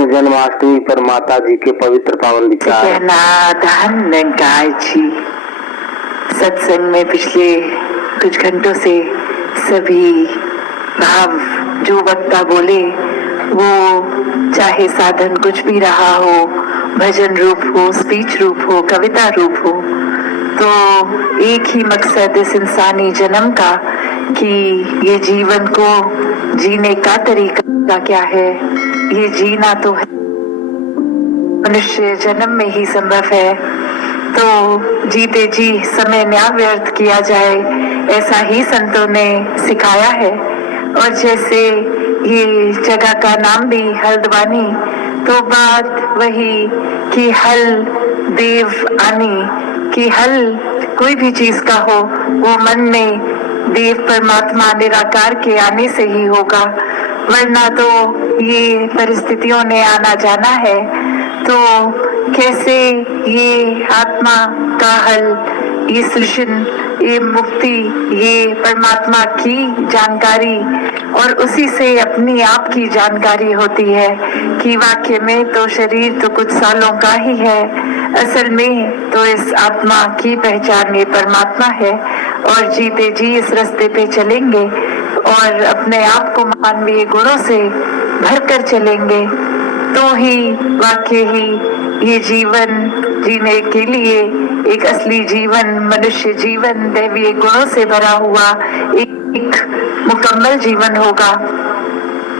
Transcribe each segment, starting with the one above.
कृष्ण जन्माष्टमी पर माता जी के पवित्र पावन विचार। धन्य गाय जी, सत्संग में पिछले कुछ घंटों से सभी भाव जो वक्ता बोले वो चाहे साधन कुछ भी रहा हो, भजन रूप हो, स्पीच रूप हो, कविता रूप हो, तो एक ही मकसद इस इंसानी जन्म का कि ये जीवन को जीने का तरीका क्या है। ये जीना तो है मनुष्य जन्म में ही संभव है, तो जीते जी समय न व्यर्थ किया जाए ऐसा ही संतों ने सिखाया है। और जैसे ये जगह का नाम भी हल्द्वानी, तो बात वही कि हल देव आनी, कि हल कोई भी चीज का हो वो मन में देव परमात्मा निराकार के आने से ही होगा, वरना तो ये परिस्थितियों ने आना जाना है। तो कैसे ये आत्मा का हल, ये सृजन, ये मुक्ति, ये परमात्मा की जानकारी और उसी से अपनी आप की जानकारी होती है कि वाक्य में तो शरीर तो कुछ सालों का ही है, असल में तो इस आत्मा की पहचान ये परमात्मा है। और जीते जी इस रास्ते पे चलेंगे और अपने आप को मानवीय गुणों से भरकर चलेंगे तो ही वाकई ही ये जीवन जीने के लिए एक असली जीवन, मनुष्य जीवन दैवीय गुणों से भरा हुआ एक मुकम्मल जीवन होगा।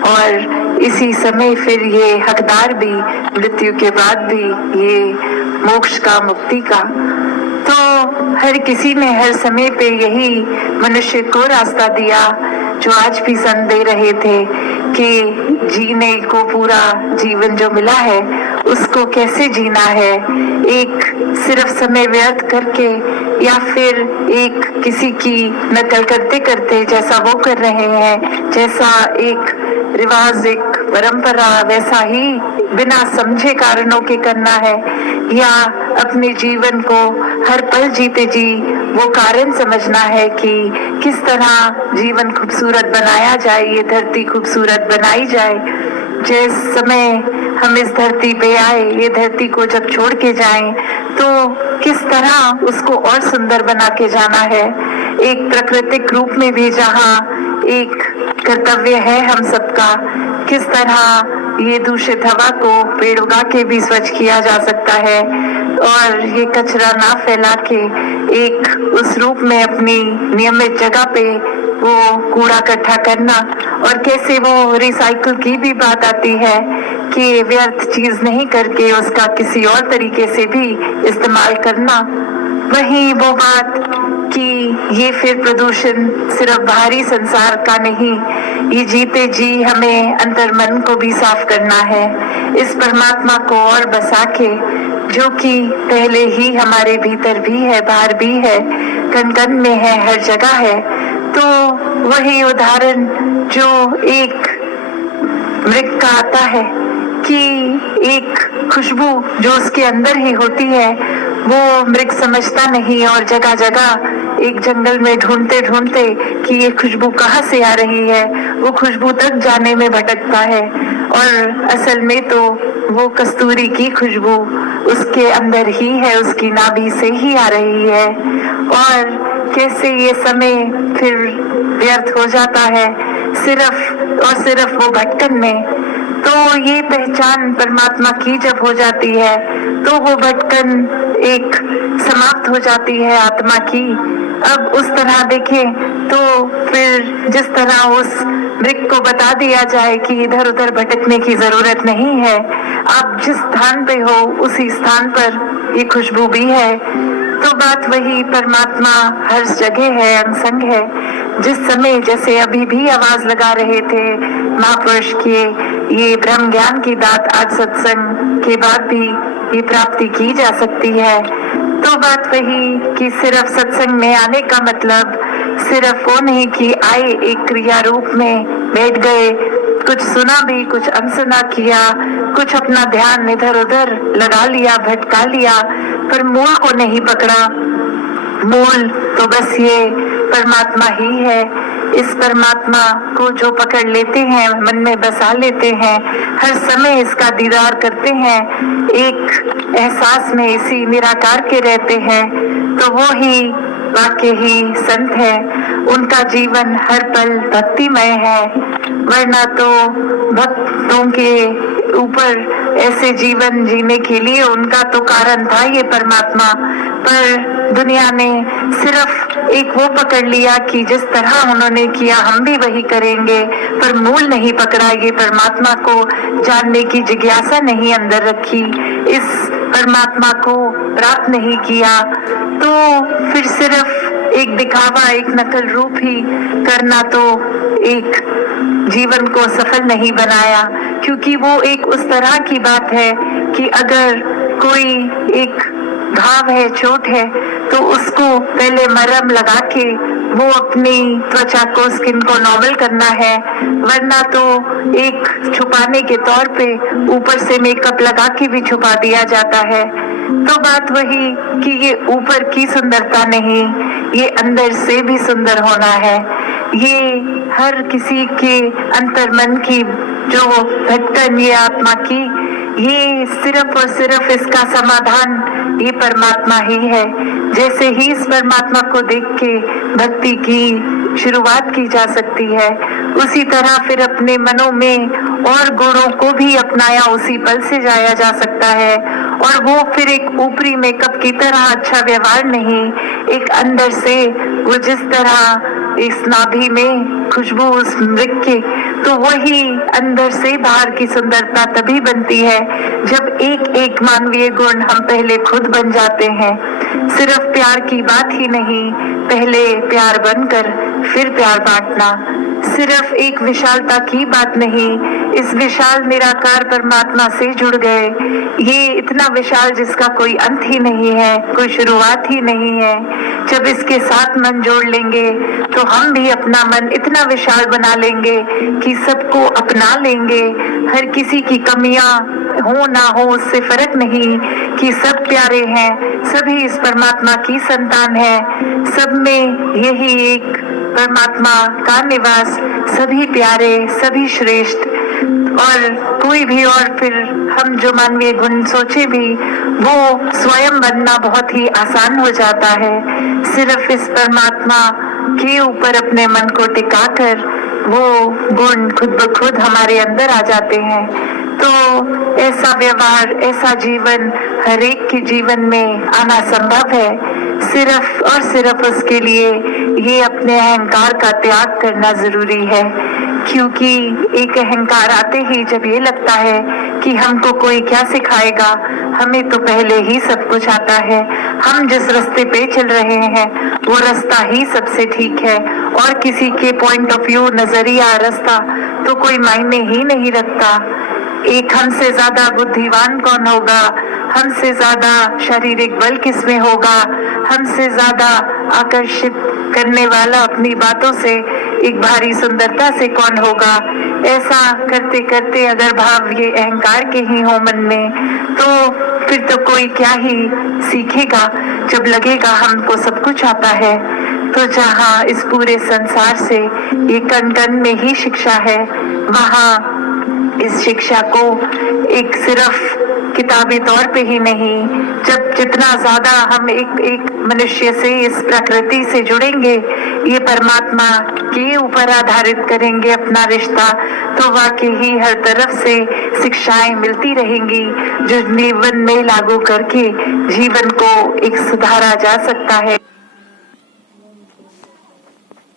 और इसी समय फिर ये हकदार भी मृत्यु के बाद भी ये मोक्ष का, मुक्ति का। तो हर किसी ने हर समय पे यही मनुष्य को रास्ता दिया, जो आज भी सन दे रहे थे कि जीने को पूरा जीवन जो मिला है उसको कैसे जीना है, एक सिर्फ समय व्यर्थ करके या फिर एक किसी की नकल करते करते जैसा वो कर रहे हैं, जैसा एक रिवाज, एक परंपरा, वैसा ही बिना समझे कारणों के करना है, या अपने जीवन को हर पल जीते जी वो कारण समझना है कि किस तरह जीवन खूबसूरत बनाया जाए, ये धरती खूबसूरत बनाई जाए। जिस समय हम इस धरती पे आए, ये धरती को जब छोड़ के जाएं तो किस तरह उसको और सुंदर बना के जाना है, एक प्राकृतिक रूप में भी जहाँ एक कर्तव्य है हम सबका, किस तरह ये दूषित हवा को पेड़ उगा के भी स्वच्छ किया जा सकता है और ये कचरा ना फैला के एक उस रूप में अपनी नियमित जगह पे वो कूड़ा इकट्ठा करना, और कैसे वो रिसाइकल की भी बात आती है कि व्यर्थ चीज नहीं करके उसका किसी और तरीके से भी इस्तेमाल करना। वही वो बात कि ये फिर प्रदूषण सिर्फ बाहरी संसार का नहीं, ये जीते जी हमें अंतर मन को भी साफ करना है, इस परमात्मा को और बसा के, जो कि पहले ही हमारे भीतर भी है, बाहर भी है, कण कण में है, हर जगह है। तो वही उदाहरण जो एक मृग का आता है कि एक खुशबू जो उसके अंदर ही होती है वो मृग समझता नहीं, और जगह जगह एक जंगल में ढूंढते ढूंढते कि ये खुशबू कहाँ से आ रही है, वो खुशबू तक जाने में भटकता है, और असल में तो वो कस्तूरी की खुशबू उसके अंदर ही है, उसकी नाभि से ही आ रही है। और कैसे ये समय फिर व्यर्थ हो जाता है सिर्फ और सिर्फ वो भटकन में। तो ये पहचान परमात्मा की जब हो जाती है तो वो भटकन एक समाप्त हो जाती है आत्मा की। अब उस तरह देखें तो फिर जिस तरह उस मृग को बता दिया जाए कि इधर उधर भटकने की जरूरत नहीं है, आप जिस स्थान पे हो उसी स्थान पर ये खुशबू भी है। तो बात वही, परमात्मा हर जगह है, अंगसंग है। जिस समय जैसे अभी भी आवाज लगा रहे थे महापुरुष के, ये ब्रह्म ज्ञान की दात आज सत्संग के बाद भी ये प्राप्ति की जा सकती है। तो बात वही कि सिर्फ सत्संग में आने का मतलब सिर्फ वो नहीं कि आए एक क्रिया रूप में बैठ गए, कुछ सुना भी, कुछ अनसुना किया, कुछ अपना ध्यान इधर उधर लगा लिया, भटका लिया, पर मूल को नहीं पकड़ा। मूल तो बस ये परमात्मा ही है, इस परमात्मा को जो पकड़ लेते हैं, मन में बसा लेते हैं, हर समय इसका दीदार करते हैं, एक एहसास में इसी निराकार के रहते हैं, तो वो ही वाकई ही संत है। उनका जीवन हर पल भक्तिमय है, वरना तो भक्तों के ऊपर ऐसे जीवन जीने के लिए उनका तो कारण था ये परमात्मा, पर दुनिया ने सिर्फ एक वो पकड़ लिया कि जिस तरह उन्होंने किया हम भी वही करेंगे, पर मूल नहीं पकड़ा, ये परमात्मा को जानने की जिज्ञासा नहीं अंदर रखी, इस परमात्मा को प्राप्त नहीं किया, तो फिर सिर्फ एक दिखावा, एक नकल रूप ही करना तो एक जीवन को सफल नहीं बनाया। क्योंकि वो एक उस तरह की बात है कि अगर कोई एक घाव है, चोट है, तो उसको पहले मरहम लगा के वो अपनी त्वचा को, स्किन को नॉर्मल करना है, वरना तो एक छुपाने के तौर पे ऊपर से मेकअप लगा के भी छुपा दिया जाता है। तो बात वही कि ये ऊपर की सुंदरता नहीं, ये अंदर से भी सुंदर होना है। ये हर किसी के अंतर मन की जो धड़कन, ये आत्मा की, ये सिर्फ और सिर्फ इसका समाधान ये परमात्मा ही है। जैसे ही इस परमात्मा को देख के भक्ति की शुरुआत की जा सकती है, उसी तरह फिर अपने मनों में और गुणों को भी अपनाया उसी पल से जाया जा सकता है। और वो फिर एक ऊपरी मेकअप की तरह अच्छा व्यवहार नहीं, एक अंदर से वो जिस तरह इस नाभि में खुशबू उस मृग की, तो वही अंदर से बाहर की सुंदरता तभी बनती है जब एक एक मानवीय गुण हम पहले खुद बन जाते हैं। सिर्फ प्यार की बात ही नहीं, पहले प्यार बनकर फिर प्यार बांटना। सिर्फ एक विशालता की बात नहीं, इस विशाल निराकार परमात्मा से जुड़ गए। ये इतना विशाल जिसका कोई अंत ही नहीं है, कोई शुरुआत ही नहीं है। जब इसके साथ मन जोड़ लेंगे तो हम भी अपना मन इतना विशाल बना लेंगे कि सबको अपना लेंगे। हर किसी की कमियां हो ना हो उससे फर्क नहीं, कि सब प्यारे हैं, सभी इस परमात्मा की संतान है, सब में यही एक परमात्मा का निवास, सभी प्यारे, सभी श्रेष्ठ। और कोई भी और फिर हम जो मानवीय गुण सोचे भी, वो स्वयं बनना बहुत ही आसान हो जाता है। सिर्फ इस परमात्मा के ऊपर अपने मन को टिकाकर वो गुण खुद ब खुद हमारे अंदर आ जाते हैं। तो ऐसा व्यवहार, ऐसा जीवन हर एक के जीवन में आना संभव है। सिर्फ और सिर्फ उसके लिए ये अपने अहंकार का त्याग करना जरूरी है। क्योंकि एक अहंकार आते ही जब ये लगता है कि हमको कोई क्या सिखाएगा, हमें तो पहले ही सब कुछ आता है, हम जिस रास्ते पे चल रहे हैं वो रास्ता ही सबसे ठीक है, और किसी के पॉइंट ऑफ व्यू, नजरिया, रास्ता तो कोई मायने ही नहीं रखता। एक हमसे ज्यादा बुद्धिमान कौन होगा, हमसे ज्यादा शारीरिक बल किसमें होगा, हमसे ज्यादा आकर्षित करने वाला अपनी बातों से एक भारी सुंदरता से कौन होगा। ऐसा करते करते अगर भाव ये अहंकार के ही हो मन में, तो फिर तो कोई क्या ही सीखेगा। जब लगेगा हमको सब कुछ आता है, तो जहाँ इस पूरे संसार से ये कण कण में ही शिक्षा है, वहाँ इस शिक्षा को एक सिर्फ किताबी तौर पे ही नहीं, जब जितना ज्यादा हम एक मनुष्य से, इस प्रकृति से जुड़ेंगे, ये परमात्मा के ऊपर आधारित करेंगे अपना रिश्ता, तो वाकई ही हर तरफ से शिक्षाएं मिलती रहेंगी जो जीवन में लागू करके जीवन को एक सुधारा जा सकता है।